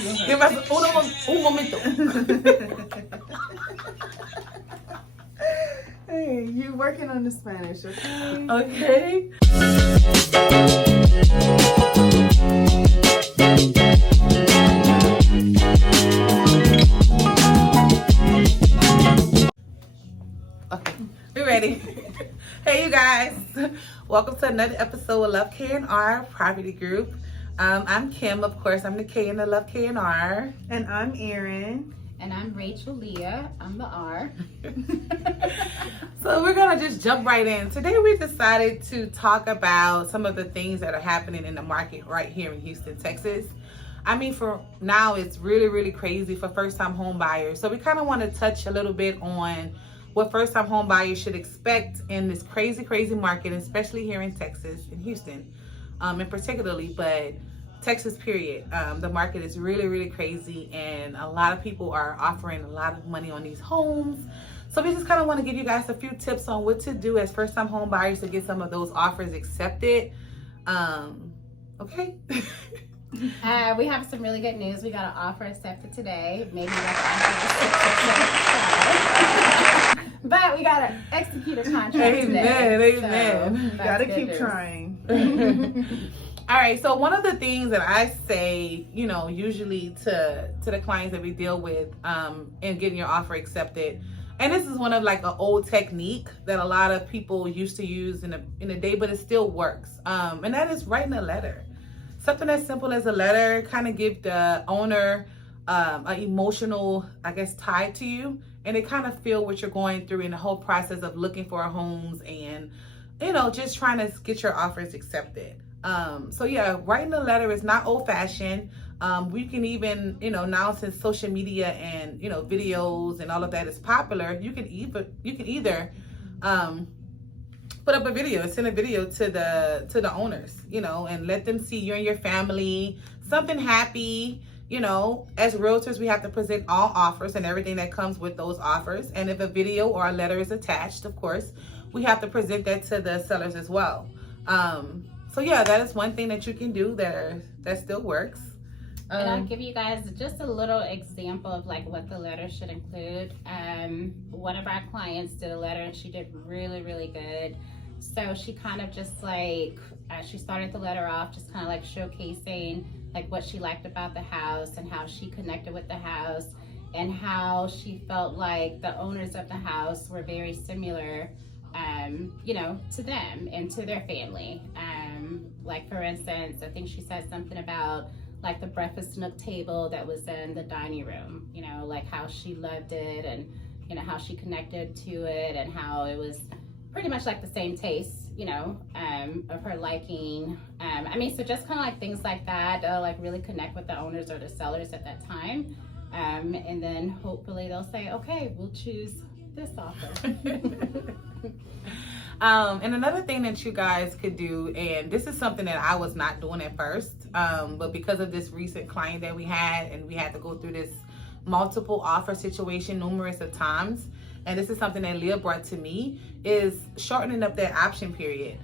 ¿Qué pasó? Un momento. Hey, you working on the Spanish, okay? Okay. Okay, we ready. Hey, you guys. Welcome to another episode of Love K&R Property Group. I'm Kim, of course. I'm the K in the Love K&R. And I'm Erin. And I'm Rachel Leah. I'm the R. So we're gonna just jump right in. Today we decided to talk about some of the things that are happening in the market right here in Houston, Texas. I mean, for now, it's really crazy for first-time home buyers. So we kind of want to touch a little bit on what first-time home buyers should expect in this crazy market, especially here in Texas, in Houston, and particularly, but Texas period. The market is really crazy, and a lot of people are offering a lot of money on these homes. So we just kind of want to give you guys a few tips on what to do as first-time home buyers to get some of those offers accepted. Okay. We have some really good news. We got an offer accepted today. Maybe that's but we got to execute a contract today. Amen. So Gotta keep trying. All right, so one of the things that I say, you know, usually to the clients that we deal with in getting your offer accepted, and this is one of like an old technique that a lot of people used to use in a day, but it still works, and that is writing a letter. Something as simple as a letter kind of give the owner an emotional, I guess, tie to you, and they kind of feel what you're going through in the whole process of looking for homes and, you know, just trying to get your offers accepted. So yeah, writing a letter is not old-fashioned. We can even, you know, now since social media and, you know, videos and all of that is popular, you can either put up a video, send a video to the owners, you know, and let them see you and your family, something happy. You know, as realtors, we have to present all offers and everything that comes with those offers. And if a video or a letter is attached, of course, we have to present that to the sellers as well. So yeah, that is one thing that you can do that still works. And I'll give you guys just a little example of like what the letter should include. One of our clients did a letter and she did really good. So she kind of just like, she started the letter off just kind of like showcasing like what she liked about the house and how she connected with the house and how she felt like the owners of the house were very similar, you know, to them and to their family. Like for instance, I think she said something about like the breakfast nook table that was in the dining room, you know, like how she loved it and, you know, how she connected to it and how it was pretty much like the same taste, you know, of her liking. I mean, so just kind of like things like that, like really connect with the owners or the sellers at that time. And then hopefully they'll say, okay, we'll choose this offer. And another thing that you guys could do, and this is something that I was not doing at first, but because of this recent client that we had, and we had to go through this multiple offer situation numerous of times, and this is something that Leah brought to me, is shortening up that option period.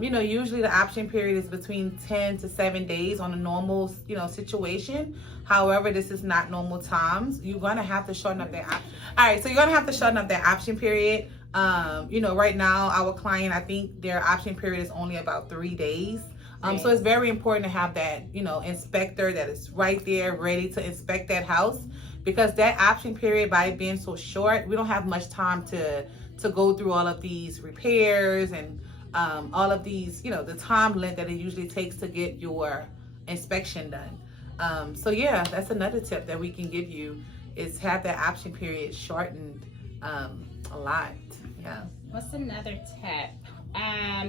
You know, usually the option period is between 10 to 7 days on a normal, you know, situation. However, this is not normal times. You're going to have to shorten up that option. All right, so you're going to have to shorten up that option period. You know, right now, our client, I think their option period is only about 3 days. So it's very important to have that, you know, inspector that is right there ready to inspect that house, because that option period, by it being so short, we don't have much time to go through all of these repairs and all of these, you know, the time length that it usually takes to get your inspection done. So yeah, that's another tip that we can give you, is have that option period shortened a lot. Yeah. What's another tip?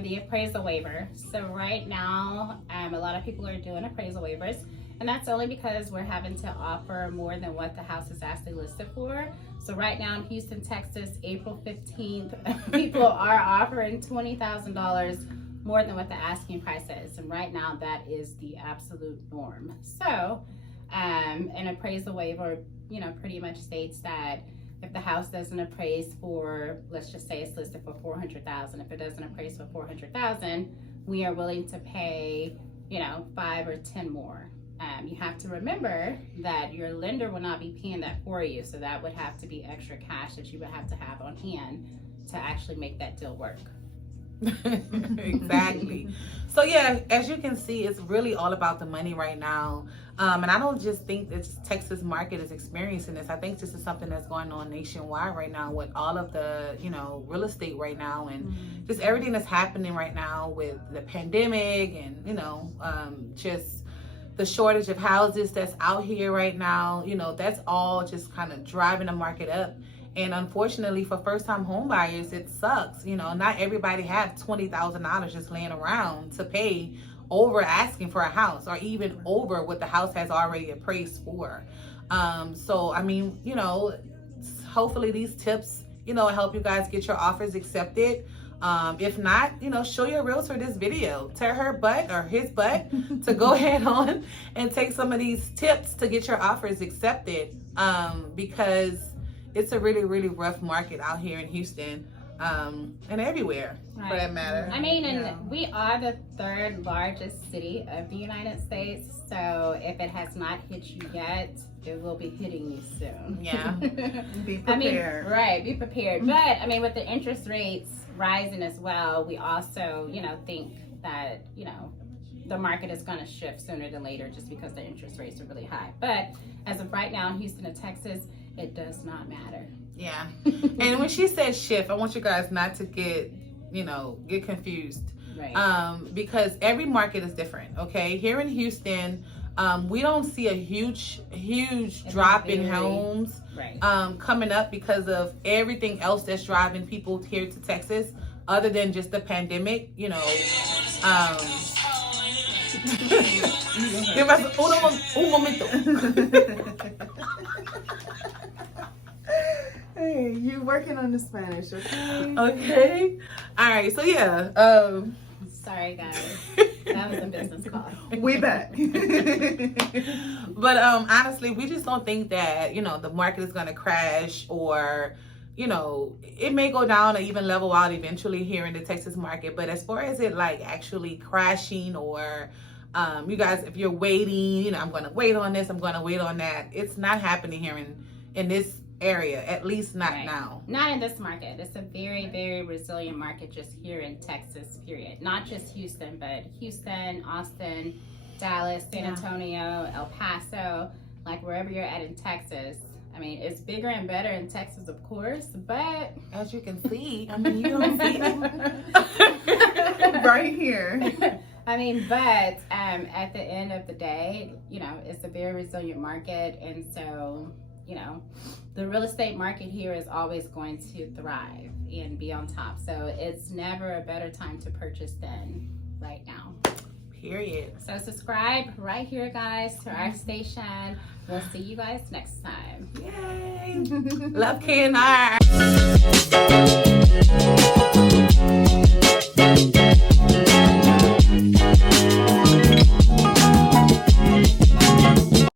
The appraisal waiver. So right now, a lot of people are doing appraisal waivers, and that's only because we're having to offer more than what the house is actually listed for. So right now in Houston, Texas, April 15th, people are offering $20,000 more than what the asking price is. And right now that is the absolute norm. So an appraisal waiver, you know, pretty much states that if the house doesn't appraise for, let's just say it's listed for $400,000. If it doesn't appraise for $400,000, we are willing to pay, you know, 5 or 10 more. you have to remember that your lender will not be paying that for you. So that would have to be extra cash that you would have to have on hand to actually make that deal work. Exactly. So yeah, as you can see, it's really all about the money right now. And I don't just think that Texas market is experiencing this. I think this is something that's going on nationwide right now with all of the, real estate right now, and just everything that's happening right now with the pandemic and, just the shortage of houses that's out here right now. That's all just kind of driving the market up. And unfortunately, for first-time home buyers, it sucks. Not everybody have $20,000 just laying around to pay over asking for a house, or even over what the house has already appraised for. So, I mean, hopefully these tips, help you guys get your offers accepted. If not, show your realtor this video. Tell her butt or his butt to go ahead on and take some of these tips to get your offers accepted. Because it's a really, really rough market out here in Houston, and everywhere, for that matter. I mean, and we are the 3rd largest city of the United States. So if it has not hit you yet, it will be hitting you soon. Yeah. Be prepared. Be prepared. But I mean, with the interest rates rising as well, we also, think that, the market is going to shift sooner than later just because the interest rates are really high. But as of right now in Houston and Texas, it does not matter. Yeah. And when she said shift, I want you guys not to get confused. Right. Because every market is different, okay? Here in Houston, we don't see a huge drop in homes coming up because of everything else that's driving people here to Texas, other than just the pandemic, Give us un momento. Hey, you working on the Spanish, okay? Okay. All right. So yeah. Sorry, guys. That was a business call. We back. But honestly, we just don't think that the market is gonna crash, or it may go down or even level out eventually here in the Texas market. But as far as it like actually crashing, or you guys, if you're waiting, I'm going to wait on this, I'm going to wait on that, it's not happening here in this area, at least not now. Not in this market. It's a very, very resilient market just here in Texas, period. Not just Houston, but Houston, Austin, Dallas, San Antonio, El Paso, like wherever you're at in Texas. I mean, it's bigger and better in Texas, of course, but as you can see, I mean, you don't see right here. I mean, but at the end of the day, it's a very resilient market. And so, the real estate market here is always going to thrive and be on top. So it's never a better time to purchase than right now. Period. So subscribe right here, guys, to our station. We'll see you guys next time. Yay! Love K&R.